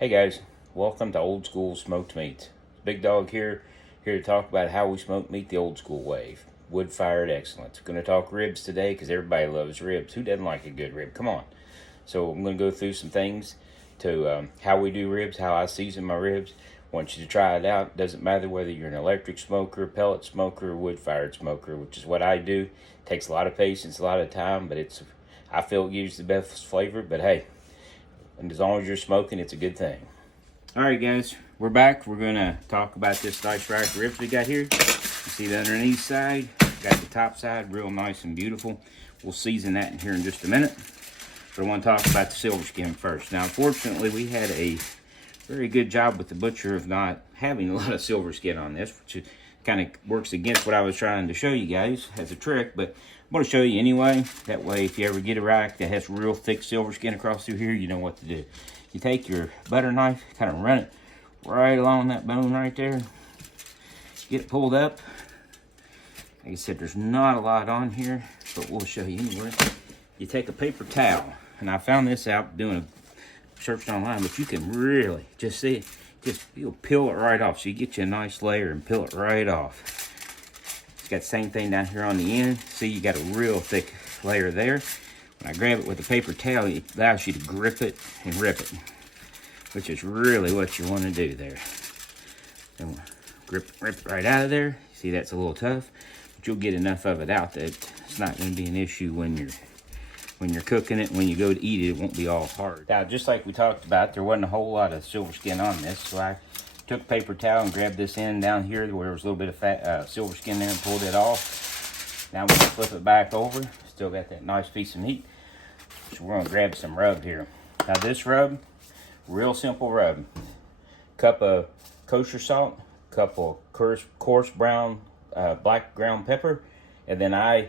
Hey guys, welcome to Old School Smoked Meats. Big Dog here to talk about how we smoke meat the old school way. Wood fired excellence. Going to talk ribs today because everybody loves ribs. Who doesn't like a good rib? Come on. So I'm going to go through some things to how we do ribs, how I season my ribs. Want you to try it out. Doesn't matter whether you're an electric smoker, pellet smoker, or wood fired smoker, which is what I do. Takes a lot of patience, a lot of time, but I feel it gives the best flavor. But hey, and as long as you're smoking, it's a good thing. All right, guys, we're back. We're going to talk about this nice rack ribs we got here. You see the underneath side, got the top side, real nice and beautiful. We'll season that in here in just a minute. But I want to talk about the silver skin first. Now, unfortunately, we had a very good job with the butcher of not having a lot of silver skin on this, which kind of works against what I was trying to show you guys as a trick, but I'm going to show you anyway. That way, if you ever get a rack that has real thick silver skin across through here, you know what to do. You take your butter knife, kind of run it right along that bone right there. Get it pulled up. Like I said, there's not a lot on here, but we'll show you anyway. You take a paper towel, and I found this out doing a search online, but you can really just see it. You'll peel it right off. So you get you a nice layer and peel it right off. It's got the same thing down here on the end. See, you got a real thick layer there. When I grab it with a paper towel, it allows you to grip it and rip it, which is really what you want to do there. And rip it right out of there. See, that's a little tough, but you'll get enough of it out that it's not going to be an issue when you're cooking it. When you go to eat it, it won't be all hard. Now, just like we talked about, there wasn't a whole lot of silver skin on this, so I took a paper towel and grabbed this end down here where there was a little bit of fat silver skin there and pulled it off. Now I'm going to flip it back over. Still got that nice piece of meat. So we're going to grab some rub here. Now this rub, real simple rub. Cup of kosher salt, cup of coarse brown black ground pepper, and then I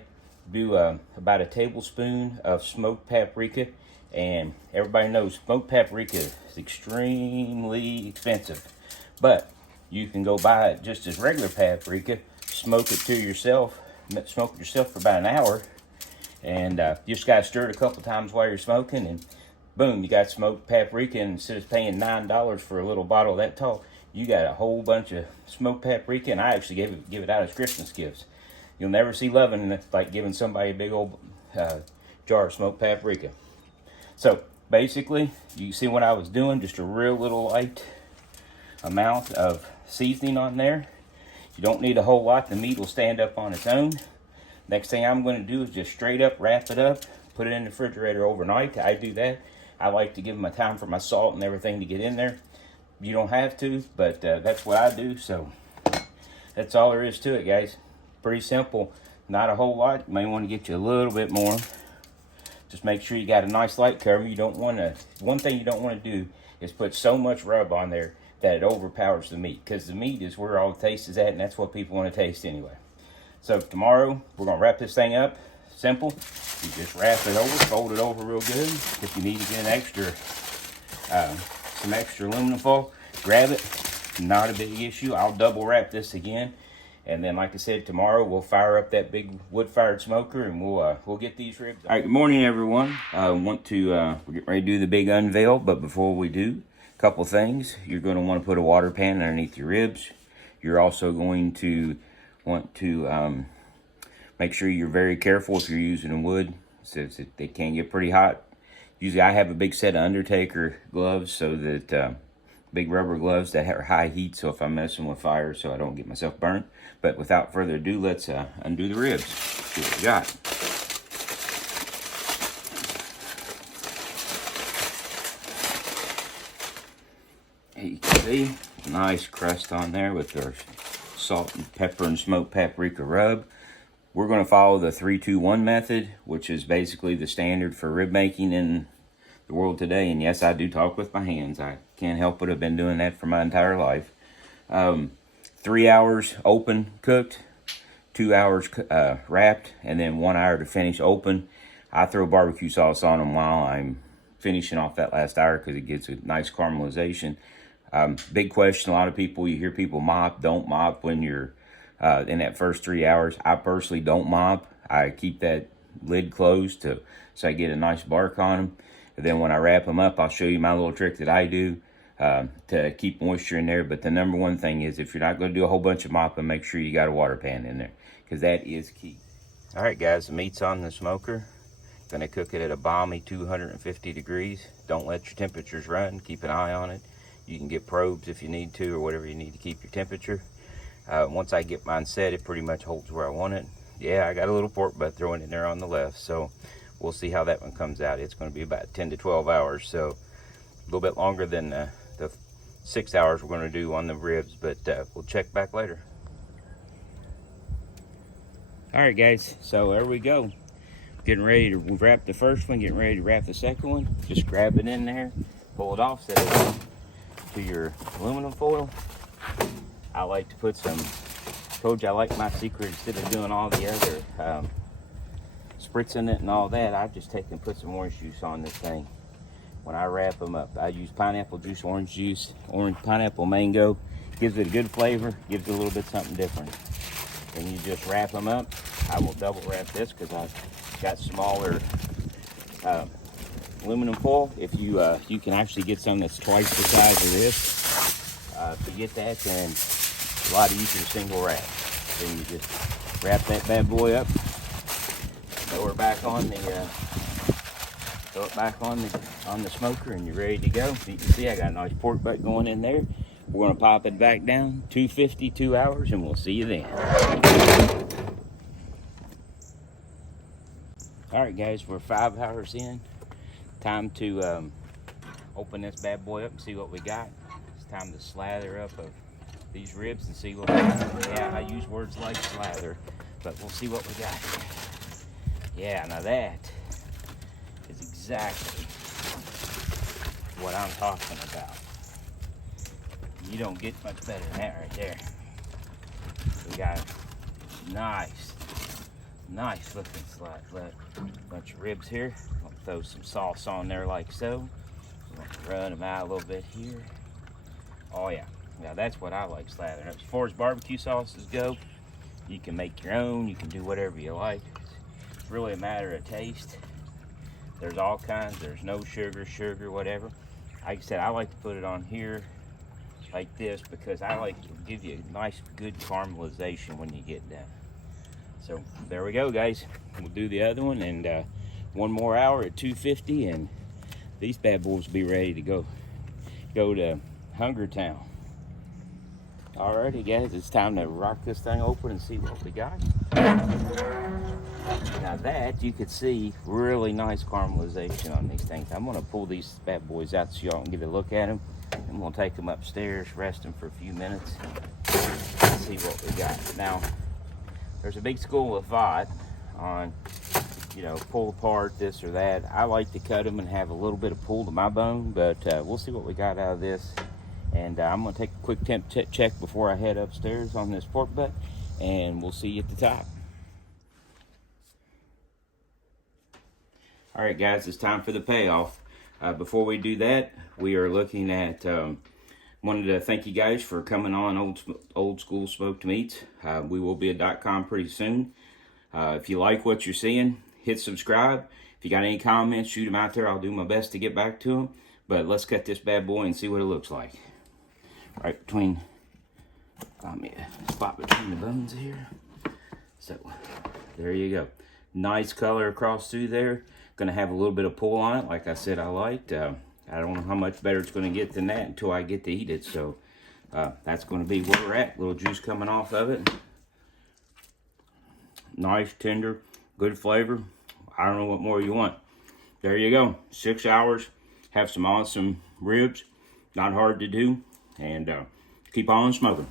do about a tablespoon of smoked paprika. And everybody knows smoked paprika is extremely expensive, but you can go buy it just as regular paprika, smoke it yourself for about an hour, and you just gotta stir it a couple times while you're smoking, and boom, you got smoked paprika. And instead of paying $9 for a little bottle that tall, you got a whole bunch of smoked paprika. And I actually give it out as Christmas gifts. You'll never see loving like giving somebody a big old jar of smoked paprika. So basically, you see what I was doing, just a real little light amount of seasoning on there. You don't need a whole lot. The meat will stand up on its own. Next thing I'm going to do is just straight up wrap it up, put it in the refrigerator overnight. I do that. I like to give my time for my salt and everything to get in there. You don't have to, but that's what I do. So that's all there is to it, guys. Pretty simple. Not a whole lot. You may want to get you a little bit more. Just make sure you got a nice light cover. You don't want to. One thing you don't want to do is put so much rub on there that it overpowers the meat, because the meat is where all the taste is at, and that's what people want to taste anyway. So tomorrow we're gonna wrap this thing up. Simple. You just wrap it over, fold it over real good. If you need to get some extra aluminum foil, grab it. Not a big issue. I'll double wrap this again, and then, like I said, tomorrow we'll fire up that big wood-fired smoker, and we'll get these ribs. All right. Good morning, everyone. We're getting ready to do the big unveil, but before we do, a couple things. You're going to want to put a water pan underneath your ribs. You're also going to want to make sure you're very careful if you're using wood, since they can get pretty hot. Usually I have a big set of Undertaker gloves, so that big rubber gloves that are high heat, so if I'm messing with fire, so I don't get myself burnt. But without further ado, let's undo the ribs. See what we got. You can see nice crust on there with our salt and pepper and smoked paprika rub. We're going to follow the 3-2-1 method, which is basically the standard for rib making in the world today. And yes, I do talk with my hands. I can't help it. I've been doing that for my entire life. 3 hours open cooked, 2 hours wrapped, and then 1 hour to finish open. I throw barbecue sauce on them while I'm finishing off that last hour because it gets a nice caramelization. Big question, a lot of people, you hear people mop, don't mop when you're in that first 3 hours. I personally don't mop. I keep that lid closed so I get a nice bark on them. And then when I wrap them up, I'll show you my little trick that I do. to keep moisture in there. But the number one thing is, if you're not going to do a whole bunch of mopping, make sure you got a water pan in there, because that is key. All right, guys, the meat's on the smoker. Gonna cook it at a balmy 250 degrees. Don't let your temperatures run. Keep an eye on it. You can get probes if you need to, or whatever you need to keep your temperature. Once I get mine set, it pretty much holds where I want it. Yeah, I got a little pork butt thrown in there on the left, so we'll see how that one comes out. It's going to be about 10 to 12 hours, so a little bit longer than the 6 hours we're going to do on the ribs, but we'll check back later. All right, guys, so there we go. Getting ready to wrap the first one, getting ready to wrap the second one. Just grab it in there, pull it off, set it on to your aluminum foil. I like to put some, told you I like my secret, instead of doing all the other spritzing it and all that, I just take and put some orange juice on this thing. When I wrap them up, I use pineapple juice, orange pineapple mango. Gives it a good flavor, gives it a little bit something different. And you just wrap them up. I will double wrap this because I've got smaller aluminum foil. If you you can actually get some that's twice the size of this. If you get that, then it's a lot easier to single wrap. So you just wrap that bad boy up, throw it back on the smoker, and you're ready to go. So you can see I got a nice pork butt going in there. We're gonna pop it back down, 250, 2 hours, and we'll see you then. All right, guys, we're 5 hours in. Time to open this bad boy up and see what we got. It's time to slather up of these ribs and see what we got. Yeah, I use words like slather, but we'll see what we got. Yeah, now that is exactly what I'm talking about. You don't get much better than that right there. We got a nice looking bunch of ribs here. I'm gonna throw some sauce on there like so. I'm gonna run them out a little bit here. Oh yeah, now that's what I like slathering up. As far as barbecue sauces go, you can make your own, you can do whatever you like. It's really a matter of taste. There's all kinds, there's no sugar, whatever. Like I said, I like to put it on here like this because I like to give you a nice good caramelization when you get done. So there we go, guys. We'll do the other one, and one more hour at 250, and these bad boys will be ready to go to Hunger Town. Alrighty, guys, it's time to rock this thing open and see what we got. Now that you could see really nice caramelization on these things. I'm gonna pull these bad boys out so y'all can get a look at them. I'm gonna take them upstairs, rest them for a few minutes, and see what we got. Now, there's a big school of thought on, you know, pull apart this or that. I like to cut them and have a little bit of pull to my bone, but we'll see what we got out of this. And I'm gonna take a quick temp check before I head upstairs on this pork butt, and we'll see you at the top. All right, guys, it's time for the payoff. Before we do that, we are looking at, wanted to thank you guys for coming on Old School Smoked Meats. We will be at .com pretty soon. If you like what you're seeing, hit subscribe. If you got any comments, shoot them out there. I'll do my best to get back to them. But let's cut this bad boy and see what it looks like. Right between, spot between the bones here. So, there you go. Nice color across through there. Gonna have a little bit of pull on it, like I said I liked. I don't know how much better it's gonna get than that until I get to eat it. So that's gonna be where we're at. A little juice coming off of it. Nice, tender, good flavor. I don't know what more you want. There you go. 6 hours. Have some awesome ribs. Not hard to do. And keep on smoking.